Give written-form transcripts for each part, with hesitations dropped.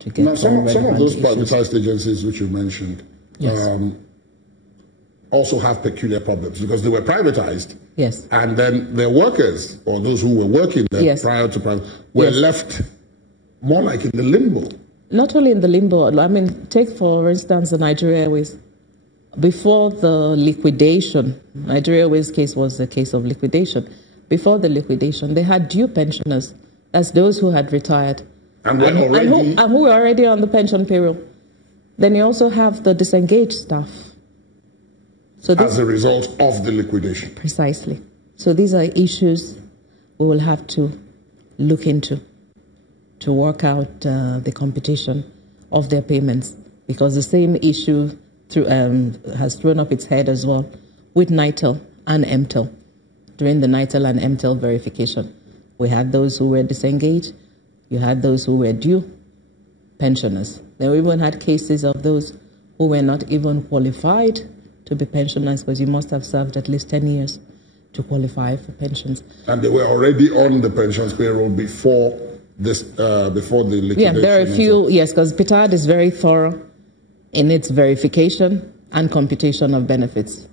to get now, some of those issues. privatized agencies which you mentioned also have peculiar problems because they were privatized. Yes. And then their workers, or those who were working there prior to private, were left more like in the limbo. Not only in the limbo, I mean, take for instance the Nigeria Airways. Before the liquidation, Nigeria Airways case was a case of liquidation. Before the liquidation, they had due pensioners. That's those who had retired. And who were already on the pension payroll. Then you also have the disengaged staff. So as a result of the liquidation. Precisely. So these are issues we will have to look into to work out the competition of their payments, because the same issue has thrown up its head as well with NITEL and MTEL. During the NITEL and MTEL verification, we had those who were disengaged, you had those who were due pensioners. Then we even had cases of those who were not even qualified to be pensioners, because you must have served at least 10 years to qualify for pensions. And they were already on the pensions payroll before this, before the liquidation. Yeah, there are a few, yes, because Pt.3 is very thorough in its verification and computation of benefits.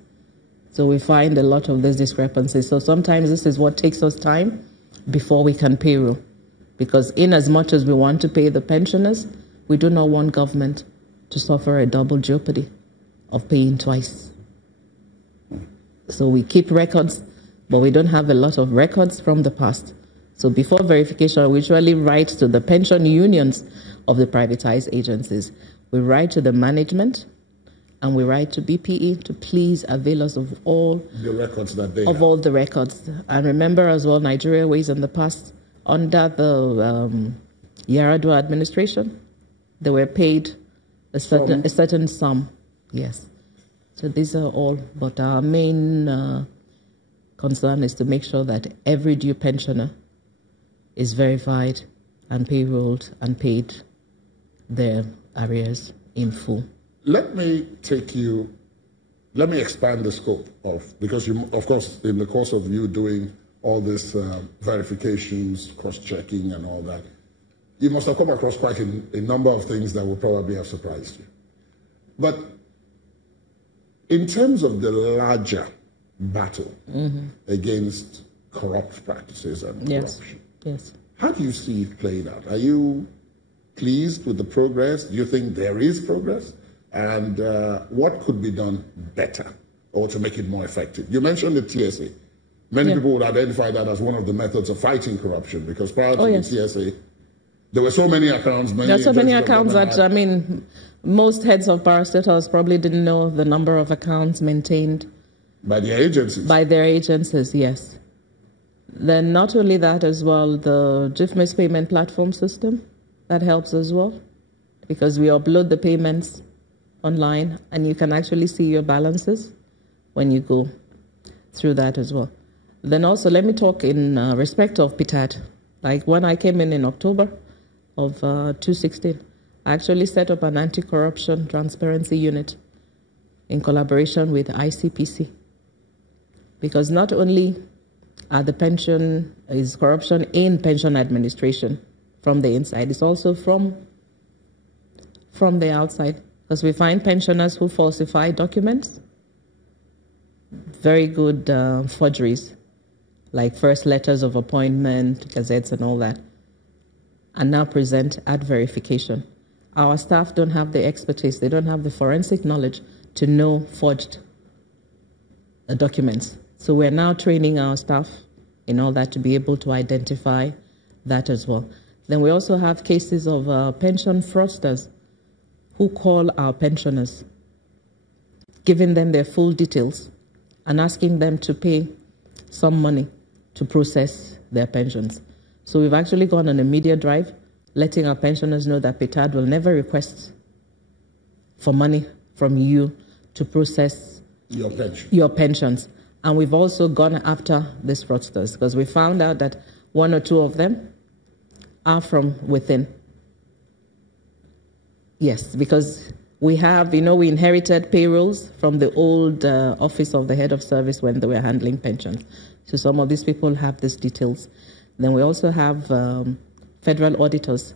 So we find a lot of these discrepancies. So sometimes this is what takes us time before we can payroll. Because in as much as we want to pay the pensioners, we do not want government to suffer a double jeopardy of paying twice. So we keep records, but we don't have a lot of records from the past. So before verification, we usually write to the pension unions of the privatized agencies. We write to the management, and we write to BPE to please avail us of all the records that they have. All the records. And remember as well, Nigeria Airways in the past, under the Yaradua administration, they were paid a certain sum. Yes. So these are all, but our main concern is to make sure that every due pensioner is verified and payrolled and paid their arrears in full. Let me expand the scope of, because you, of course, in the course of you doing all this verifications, cross-checking and all that, you must have come across quite a number of things that will probably have surprised you. But in terms of the larger battle against corrupt practices and corruption, how do you see it playing out? Are you pleased with the progress? Do you think there is progress? And what could be done better or to make it more effective? You mentioned the TSA. Many people would identify that as one of the methods of fighting corruption, because prior to the TSA, there were so many accounts. There are so many accounts that, I mean, most heads of parastatals probably didn't know the number of accounts maintained by their agencies. By their agencies, yes. Then not only that as well, the GIFMIS payment platform system, that helps as well, because we upload the payments online and you can actually see your balances when you go through that as well. Then also, let me talk in respect of Pt.3. Like when I came in October of 2016, I actually set up an anti-corruption transparency unit in collaboration with ICPC. Because not only are the pension, is corruption in pension administration from the inside, it's also from the outside. Because we find pensioners who falsify documents, very good forgeries, like first letters of appointment, gazettes and all that, and now present at verification. Our staff don't have the expertise, they don't have the forensic knowledge to know forged documents. So we're now training our staff in all that to be able to identify that as well. Then we also have cases of pension fraudsters who call our pensioners, giving them their full details and asking them to pay some money to process their pensions. So we've actually gone on a media drive, letting our pensioners know that Pt.3 will never request for money from you to process your pensions. And we've also gone after these fraudsters because we found out that one or two of them are from within. Yes, because we have, we inherited payrolls from the old office of the head of service when they were handling pensions. So some of these people have these details. Then we also have federal auditors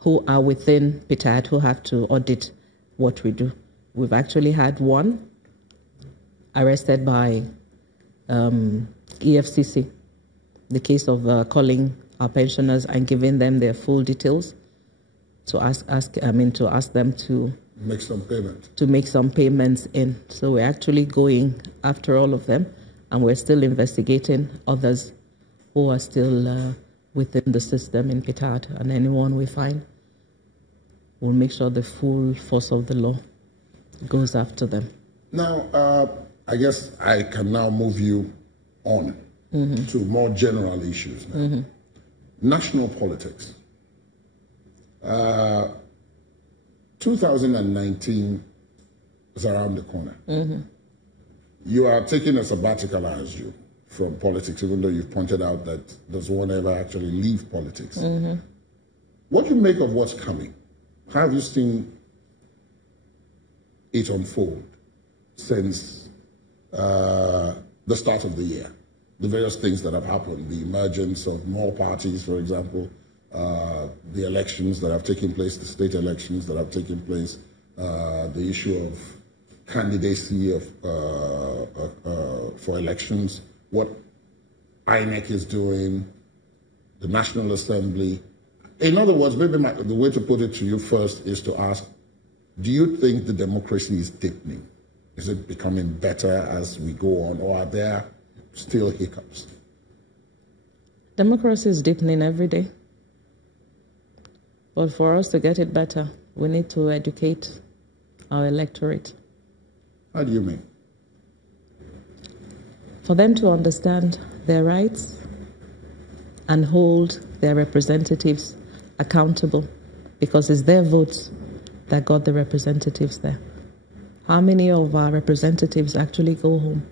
who are within Pt.3 who have to audit what we do. We've actually had one arrested by EFCC, the case of calling our pensioners and giving them their full details to ask them to make some payment. To make some payments in. So we're actually going after all of them, and we're still investigating others who are still within the system in Pt.3, and anyone we find, we'll make sure the full force of the law goes after them. Now, I guess I can now move you on to more general issues now. National politics. 2019 is around the corner. You are taking a sabbatical, as you, from politics, even though you've pointed out that does one ever actually leave politics. What do you make of what's coming? How have you seen it unfold since the start of the year? The various things that have happened, the emergence of more parties, for example, the elections that have taken place, the state elections that have taken place, the issue of candidacy for elections, what INEC is doing, the National Assembly. In other words, maybe the way to put it to you first is to ask, do you think the democracy is deepening? Is it becoming better as we go on, or are there still hiccups? Democracy is deepening every day. But for us to get it better, we need to educate our electorate. How do you mean? For them to understand their rights and hold their representatives accountable, because it's their votes that got the representatives there. How many of our representatives actually go home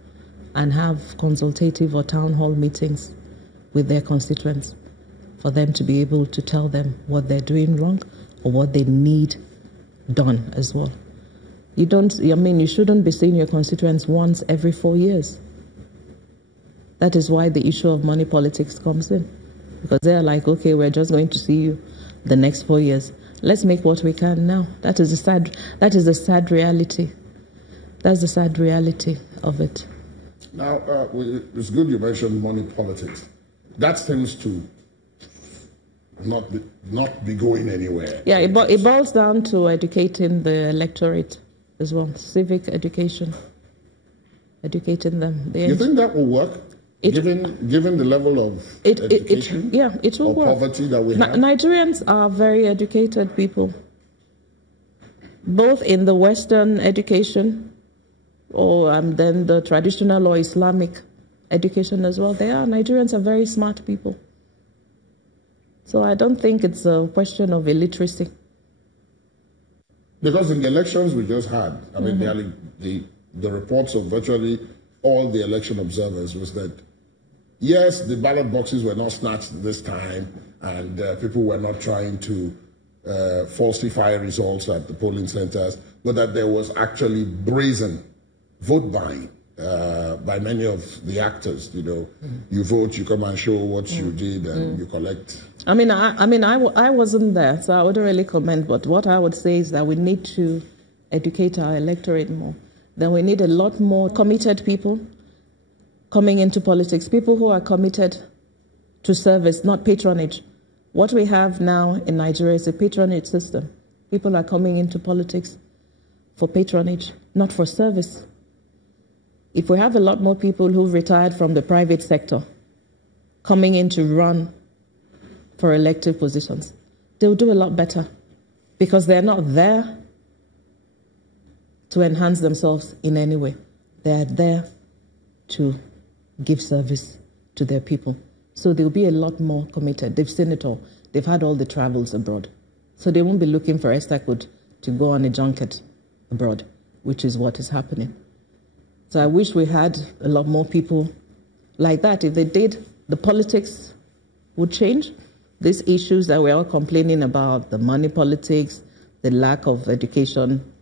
and have consultative or town hall meetings with their constituents for them to be able to tell them what they're doing wrong or what they need done as well? You shouldn't be seeing your constituents once every 4 years. That is why the issue of money politics comes in. Because they're like, okay, we're just going to see you the next 4 years. Let's make what we can now. That is the sad reality. That's the sad reality of it. Now, it's good you mentioned money politics. That seems to not be going anywhere. Yeah, it boils down to educating the electorate as well, civic education, educating them. You think that will work? Given the level of education it will or work. Poverty that we have? Nigerians are very educated people, both in the Western education or then the traditional or Islamic education as well. Nigerians are very smart people. So I don't think it's a question of illiteracy. Because in the elections we just had, I mean, the reports of virtually all the election observers was that, yes, the ballot boxes were not snatched this time, and people were not trying to falsify results at the polling centers, but that there was actually brazen vote buying by many of the actors. You vote, you come and show what you did, and you collect. I wasn't there, so I wouldn't really comment. But what I would say is that we need to educate our electorate more. Then we need a lot more committed people coming into politics, people who are committed to service, not patronage. What we have now in Nigeria is a patronage system. People are coming into politics for patronage, not for service. If we have a lot more people who've retired from the private sector coming in to run for elective positions, they'll do a lot better because they're not there to enhance themselves in any way. They're there to give service to their people. So they'll be a lot more committed. They've seen it all. They've had all the travels abroad. So they won't be looking for Estakwood to go on a junket abroad, which is what is happening. So I wish we had a lot more people like that. If they did, the politics would change. These issues that we're all complaining about, the money politics, the lack of education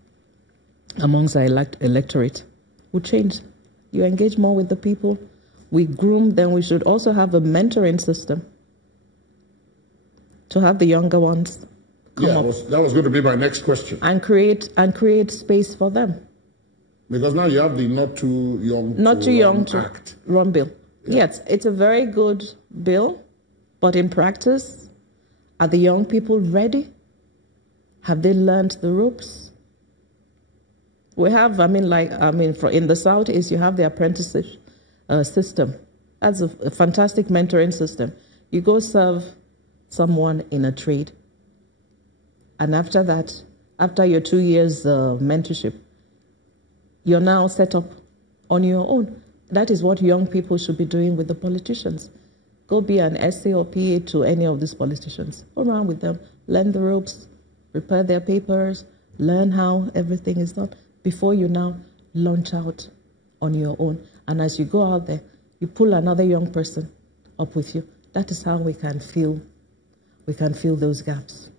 amongst our electorate, would change. You engage more with the people. We groom them. We should also have a mentoring system to have the younger ones come up that was going to be my next question. and create space for them. Because now you have the not too young to run bill. Yeah. Yes, it's a very good bill, but in practice, are the young people ready? Have they learned the ropes? We have, in the Southeast, you have the apprenticeship system. That's a fantastic mentoring system. You go serve someone in a trade, and after that, after your 2 years mentorship, you're now set up on your own. That is what young people should be doing with the politicians. Go be an SA or PA to any of these politicians. Go around with them, learn the ropes, prepare their papers, learn how everything is done before you now launch out on your own. And as you go out there, you pull another young person up with you. That is how we can fill those gaps.